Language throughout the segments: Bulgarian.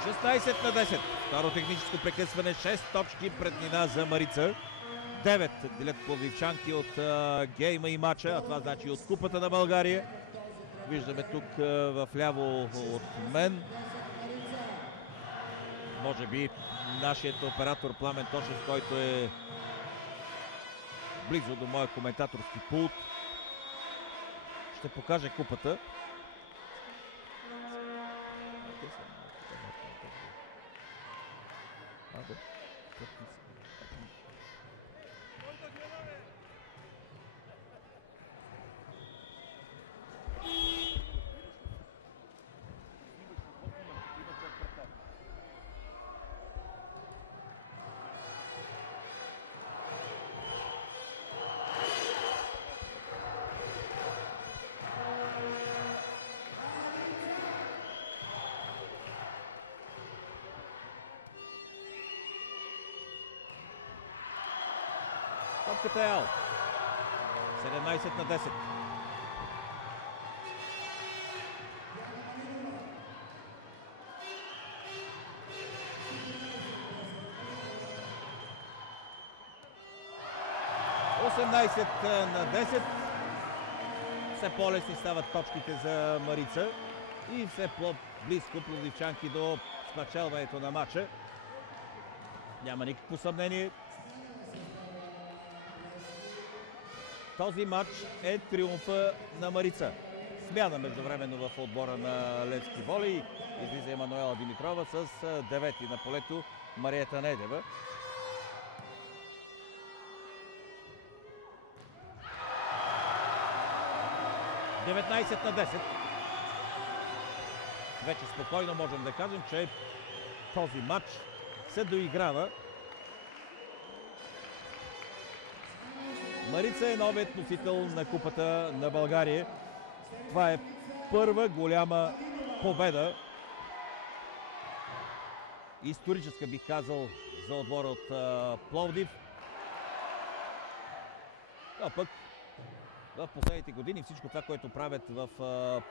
16 на 10. Второ техническо прекъсване. 6 точки преднина за Марица. 9 делят пловдивчанки от гейма и матча, а това значи от Купата на България. Виждаме тук в ляво от мен. Може би нашият оператор Пламен Тошев, който е близо до моя коментаторски пулт, ще покаже купата. Топката е аут. 17 на 10. На 10. Все по-лесни стават точките за Марица и все по-близко пловдивчанки до спечелването на матча. Няма никакво съмнение. Този матч е триумфа на Марица. Смяна междувременно в отбора на Левски волей. Излиза Емануела Димитрова с 9-ти на полето Мариета Недева. – 19 на 10. Вече спокойно можем да кажем, че този матч се доиграва. Марица е новият носител на Купата на България. Това е първа голяма победа. Историческа, бих казал, за отбора от Пловдив. А пък в последните години всичко това, което правят в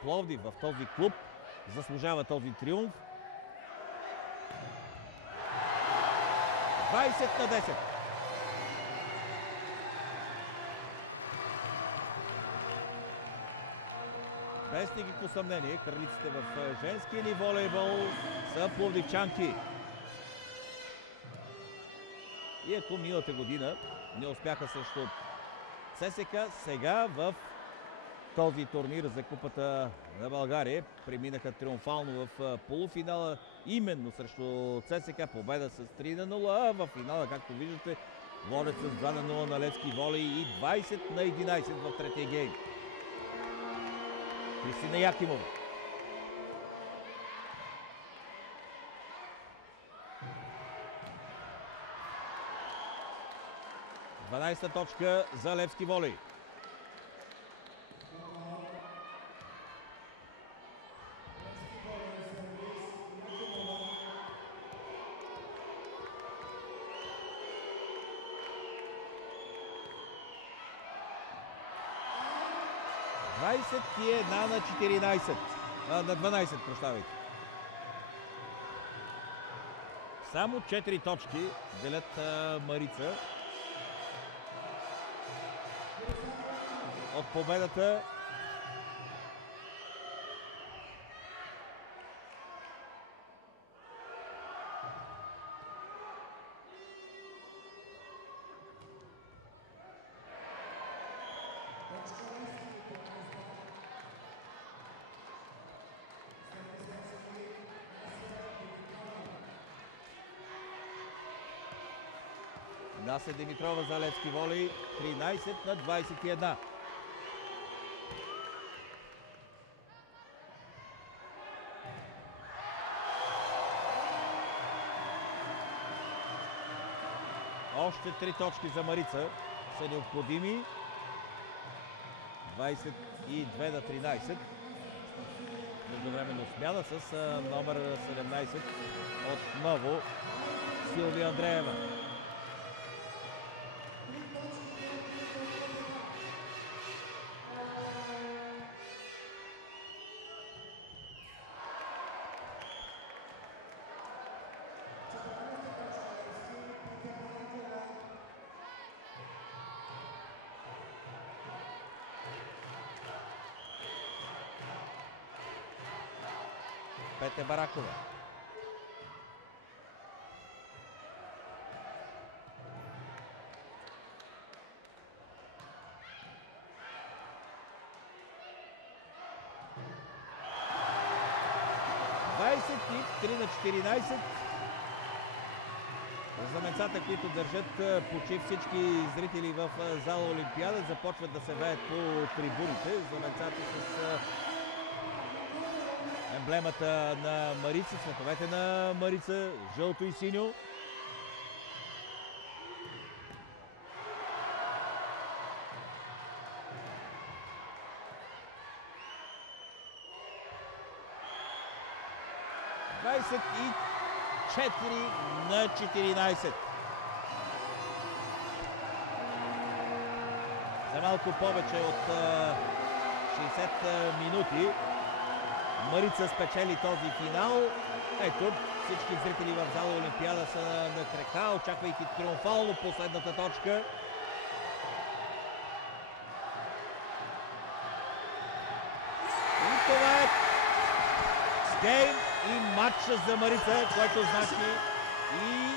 Пловдив, в този клуб, заслужава този триумф. 20 на 10. Без никакво съмнение, кралиците в женския ни волейбол са пловдивчанки. И ако миналата година не успяха срещу ЦСКА, сега в този турнир за Купата на България преминаха триумфално в полуфинала именно срещу ЦСКА. Победа с 3 на 0, а в финала, както виждате, водят с 2 на 0 на Левски волей и 20 на 11 в третия гейм. Кристина Якимова. Дванадесета точка за Левски волей. И една на 14. На 12, прощавайте. Само 4 точки делят Марица от победата. Нася Димитрова за Левски волей. 13 на 21. Още 3 точки за Марица са необходими. 22 на 13. Междувременно смяна с номер 17 отново Силвия Андреева. Пете Баракова. И 3 на 14. Знаменцата, които държат почти всички зрители в зала Олимпиада, започват да се веят по трибуните. Знаменцата с емблемата на Марица, цветовете на Марица, жълто и синьо. И 4 на 14. За малко повече от 60 минути Марица спечели този финал. Ето, всички зрители в зала Олимпиада са на крака, очаквайки триумфално последната точка. И това е гейм и матча за Марица, който значи и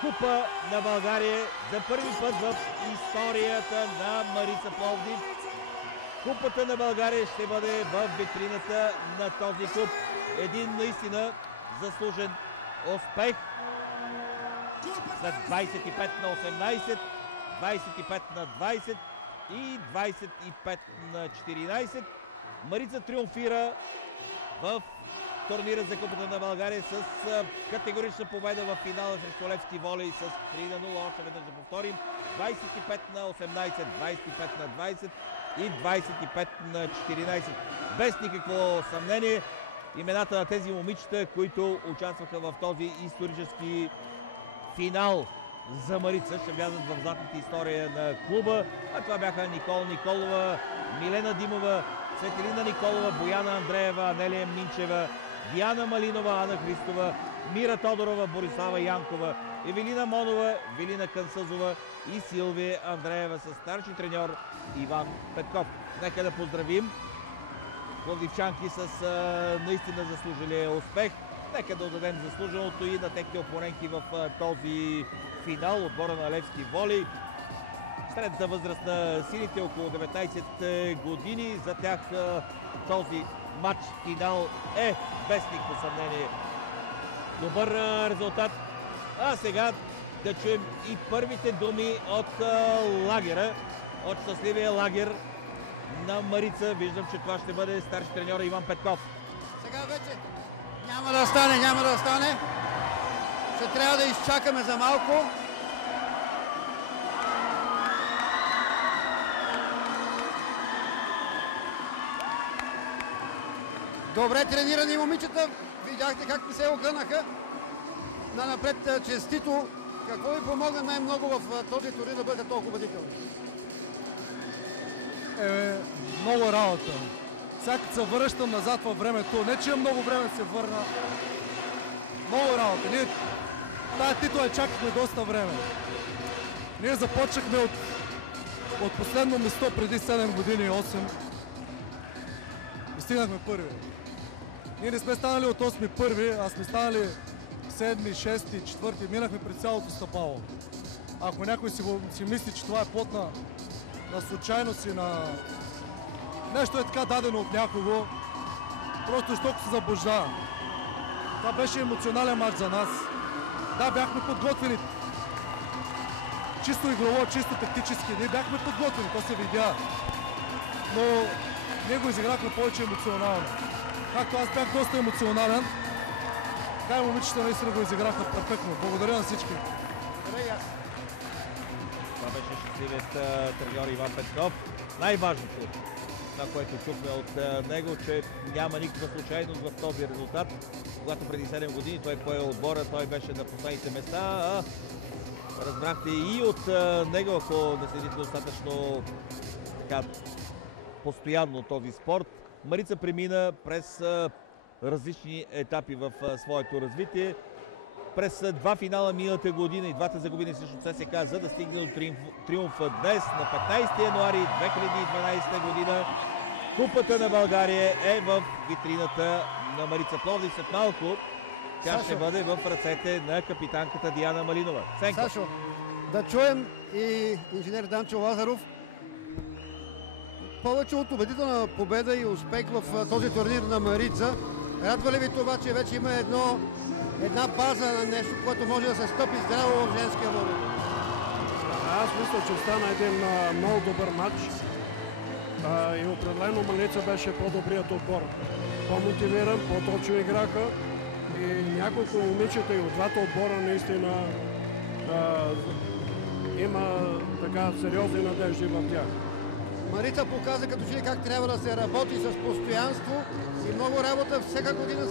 купа на България за първи път в историята на Марица Пловдив. Купата на България ще бъде в витрината на този куп. Един наистина заслужен успех. След 25 на 18, 25 на 20 и 25 на 14. Марица триумфира в турнира за Купата на България с категорична победа в финала срещу Левски волей с 3 на 0. Още веднъж да повторим. 25 на 18, 25 на 20 и 25 на 14. Без никакво съмнение, имената на тези момичета, които участваха в този исторически финал за Марица, ще влязат в златната история на клуба. А това бяха Никола Николова, Милена Димова, Светелина Николова, Бояна Андреева, Анелия Минчева, Диана Малинова, Ана Христова, Мира Тодорова, Борислава Янкова, Евелина Монова, Велина Кансъзова и Силвия Андреева с старши треньор Иван Петков. Нека да поздравим пловдивчанки с наистина заслужили успех. Нека да отдадем заслуженото и на техните опоненти в този финал. Отбора на Левски волей. Средната възраст на сините около 19 години. За тях този матч финал е без никакво съмнение добър резултат. А сега да чуем и първите думи от лагера, от щастливия лагер на Марица. Виждам, че това ще бъде старши треньор Иван Петков. Сега вече няма да стане, няма да стане. Ще трябва да изчакаме за малко. Добре тренирани момичета. Видяхте как не се огънаха. Напред честито. Какво ви помогна най-много в този турнир да бъдете толкова убедителни? Много работа. Сега като се връщам назад във времето, не че много време се върна. Много работа. Ние тази титла чакахме доста време. Ние започнахме от последно место преди 7 години и 8. И стигнахме първи. Ние не сме станали от 8 първи, а сме станали 7, 6, 4. Минахме през цялото стъпало. Ако някой си мисли, че това е плод на случайност и на нещо е така дадено от някого, просто защото се заблуждава. Това беше емоционален матч за нас. Да, бяхме подготвени. Чисто игрово, чисто тактически. Ние бяхме подготвени, то се видя. Но ние го изиграхме повече емоционално. Както аз бях доста емоционален, така и момичета наистина го изиграха перфектно. Благодаря на всички. Това беше щастливият треньор Иван Петков. Най-важното, това, което чухме от него, че няма никаква случайност в този резултат. Когато преди 7 години той пое отбора, той беше на последните места. Разбрахте и от него, ако не следите достатъчно така постоянно този спорт. Марица премина през различни етапи в своето развитие. През два финала миналата година и двата загубени срещу ЦСКА, за да стигне до триумфа днес на 15 януари 2012 година. Купата на България е в витрината на Марица Пловдив след малко. Тя Сашо. ще бъде в ръцете на капитанката Диана Малинова. Ценко. Сашо, да чуем и инженер Данчо Лазаров. Повече от убедителна победа и успех в този турнир на Марица. Радва ли ви това, че вече има една база на нещо, което може да се стъпи здраво в женския волейбол? Аз мисля, че стана един много добър матч. И определено Марица беше по-добрият отбор. По-мотивиран, по-точно играха. И няколко момичета и от двата отбора наистина има така сериозни надежди в тях. Марица показа като че ли как трябва да се работи с постоянство и много работа всяка година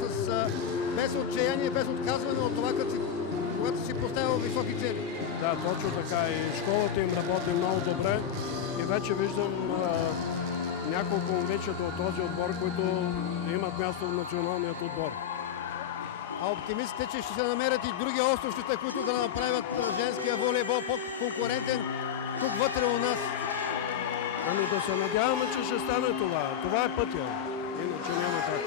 без отчаяние, без отказване от това, когато си поставя високи цели. Да, точно така. И школата им работи много добре. И вече виждам няколко момичета от този отбор, които имат място в националният отбор. А оптимистите, че ще се намерят и други островщета, които да направят женския волейбол по-конкурентен тук вътре у нас. Ами да се надяваме, че ще стане това. Това е пътя. Иначе няма как.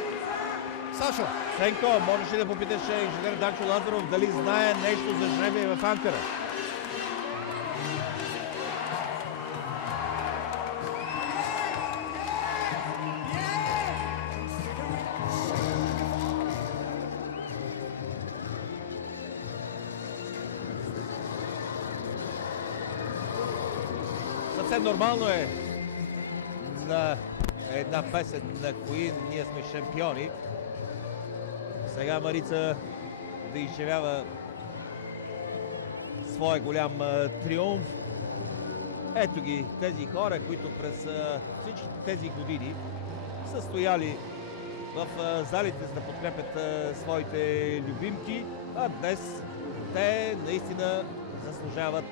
Сашо. Ценко, можеш ли да попиташ инженер Данчо Лазаров дали знае нещо за жребие в Анкара? Съвсем нормално е на една песен на кои ние сме шампиони. Сега Марица да изживява своя голям триумф. Ето ги тези хора, които през всички тези години са стояли в залите, за да подкрепят своите любимки, а днес те наистина заслужават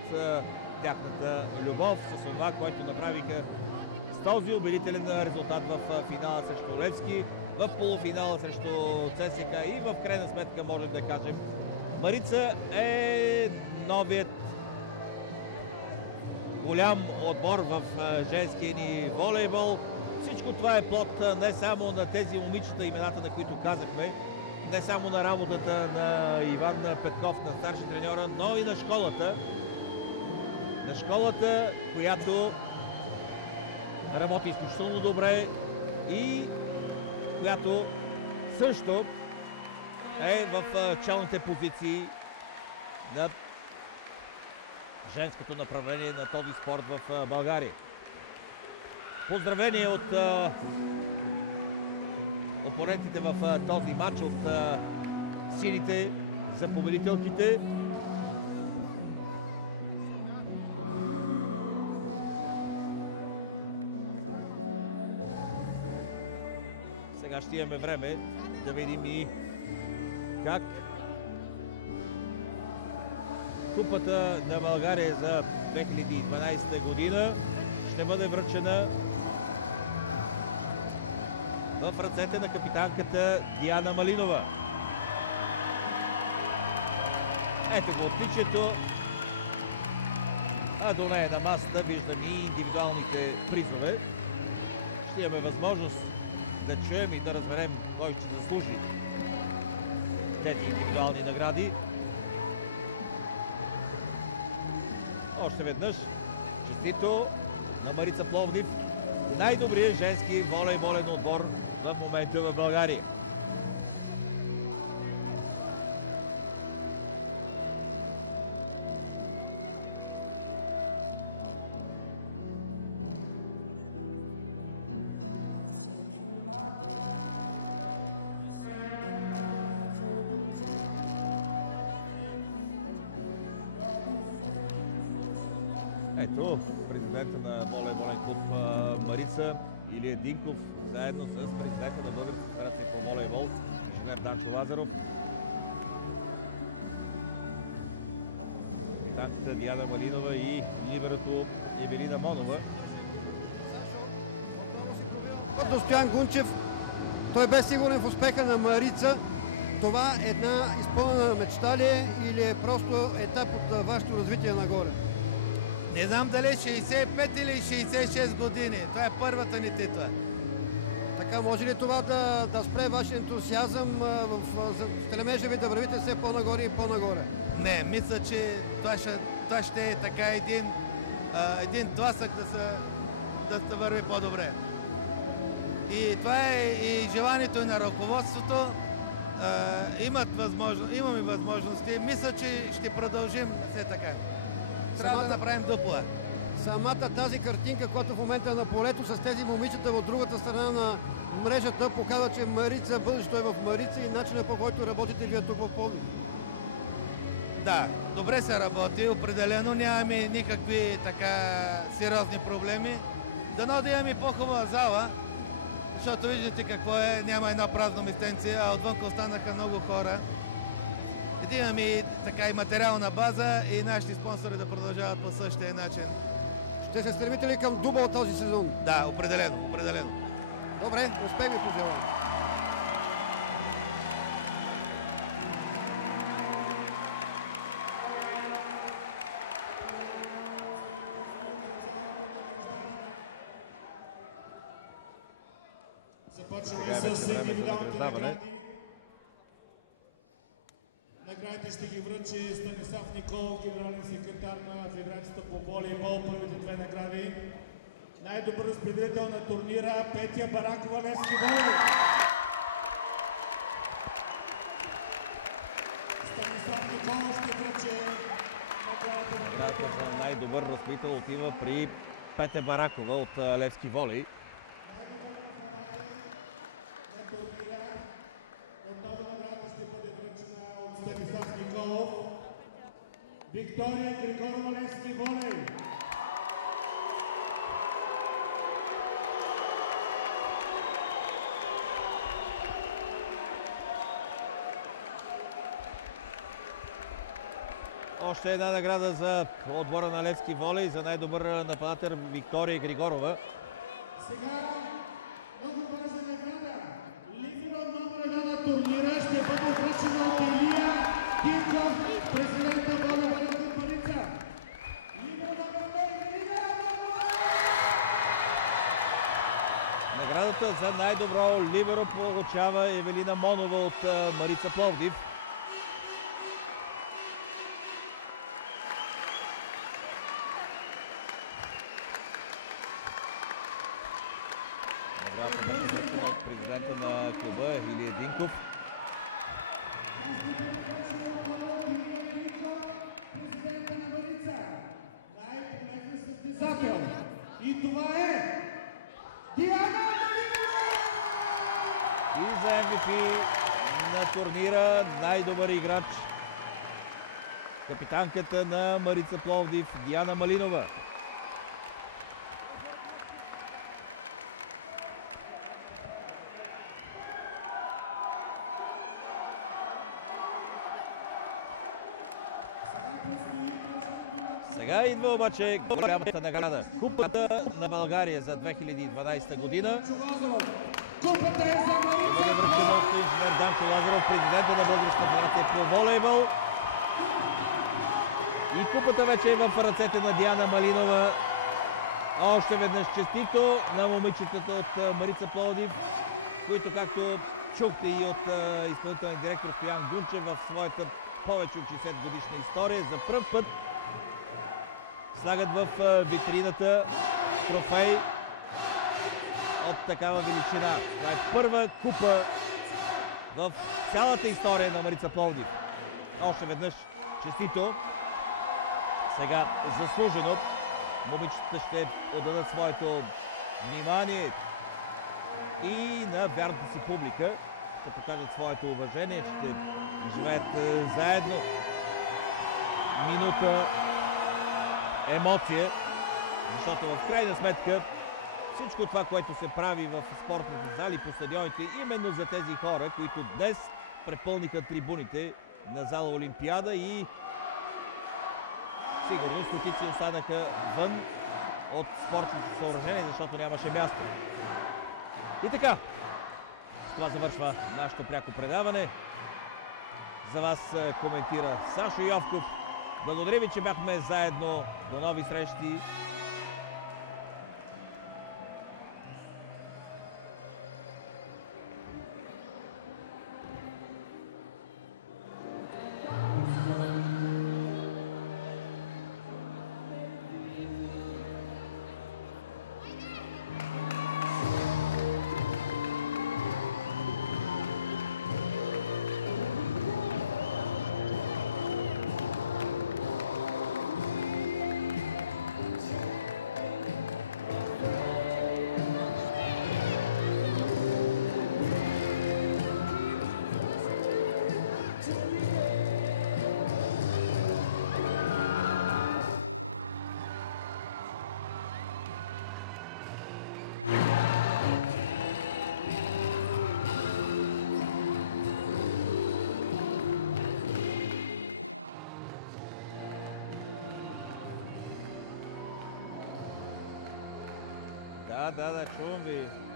тяхната любов с това, което направиха с този убедителен резултат в финала срещу Левски, в полуфинала срещу ЦСКА и в крайна сметка можем да кажем, Марица е новият голям отбор в женския ни волейбол. Всичко това е плод не само на тези момичета, имената на които казахме, не само на работата на Иван Петков, на старши треньора, но и на школата. На школата, която работи изключително добре и която също е в челните позиции на женското направление на този спорт в България. Поздравление от опонентите в този матч, от сините за победителките. Сега ще имаме време да видим и как Купата на България за 2012 година ще бъде връчена в ръцете на капитанката Диана Малинова. Ето го отличието. А до нея на масата виждам и индивидуалните призове. Ще имаме възможност да чуем и да разберем кой ще заслужи тези индивидуални награди. Още веднъж честито на Марица Пловдив, най-добрият женски волейболен отбор в момента в България. Ето, президента на волейболен клуб Марица Илия Динков, заедно с президента на Българската федерация по волейбол, инженер Данчо Лазаров. Капитанката Диана Малинова и либерото Евелина Монова. До Стоян Гунчев, той бе сигурен в успеха на Марица. Това една изпълнена мечта ли е или е просто етап от вашето развитие нагоре? Не знам дали 65 или 66 години. Това е първата ни титла. Така, може ли това да спре вашия ентусиазъм в стремежа ви да вървите все по-нагоре и по-нагоре? Не, мисля, че това ще е така един тласък да се върви по-добре. И това е и желанието на ръководството. Имаме възможности. Мисля, че ще продължим все така. Трябва да направим дупла. Самата тази картинка, която в момента е на полето с тези момичета от другата страна на мрежата, показва, че Марица, бъдещето е в Марица и начинът, по който работите вие тук в Пловдив. Да, добре се работи, определено нямаме никакви така сериозни проблеми. Дано да имаме по-хубава зала, защото виждате какво е, няма една празно местенце, а отвън останаха много хора. Да имаме така и материална база и нашите спонсори да продължават по същия начин. Ще се стремите ли към дубъл този сезон? Да, определено. Добре, успех ви пожелавам. Сега е вече време за награждаване. Наградите ще ги връчи Станислав Николов, генерален секретар на Федерацията по волейбол. Първите две награди. Най-добър разпределител на турнира Петя Баракова, Левски волей. Станислав Николов ще връчи наградата. Наградата за най-добър разпределител отива при Петя Баракова от Левски волей. Виктория Григорова, Левски волей. Още една награда за отбора на Левски волей за най-добър нападател Виктория Григорова. Сега много важна награда. Лидерът номер 1 на турнира ще бъде връчена от Илия Динков, президент на волейболната Марица. Наградата за най-добро либеро получава Евелина Монова от Марица Пловдив. Наградата беше връчена от президента на клуба Илия Динков. И това е Диана Малинова! И за MVP на турнира най-добър играч капитанката на Марица Пловдив Диана Малинова. Сега идва обаче голямата награда. Купата на България за 2012 година. Купата е за Марица! Бъде връчена от инженер Данчо Лазаров, президента на Българската федерация по волейбол. И купата вече е в ръцете на Диана Малинова. Още веднъж честито на момичетата от Марица Пловдив, които, както чухте и от изпълнителен директор Стоян Гунчев в своята повече от 60 годишна история, за пръв път слагат в витрината трофей от такава величина. Това е първа купа в цялата история на Марица Пловдив. Още веднъж честито. Сега заслужено момичетата ще отдадат своето внимание и на вярната си публика. Ще покажат своето уважение, ще живеят заедно минута емоция, защото в крайна сметка всичко това, което се прави в спортните зали, по стадионите, именно за тези хора, които днес препълниха трибуните на зала Олимпиада и сигурно стотици останаха вън от спортните съоръжения, защото нямаше място. И така, с това завършва нашето пряко предаване. За вас коментира Сашо Йовков. Благодаря ви, че бяхме заедно. До нови срещи. Да, чувам ви.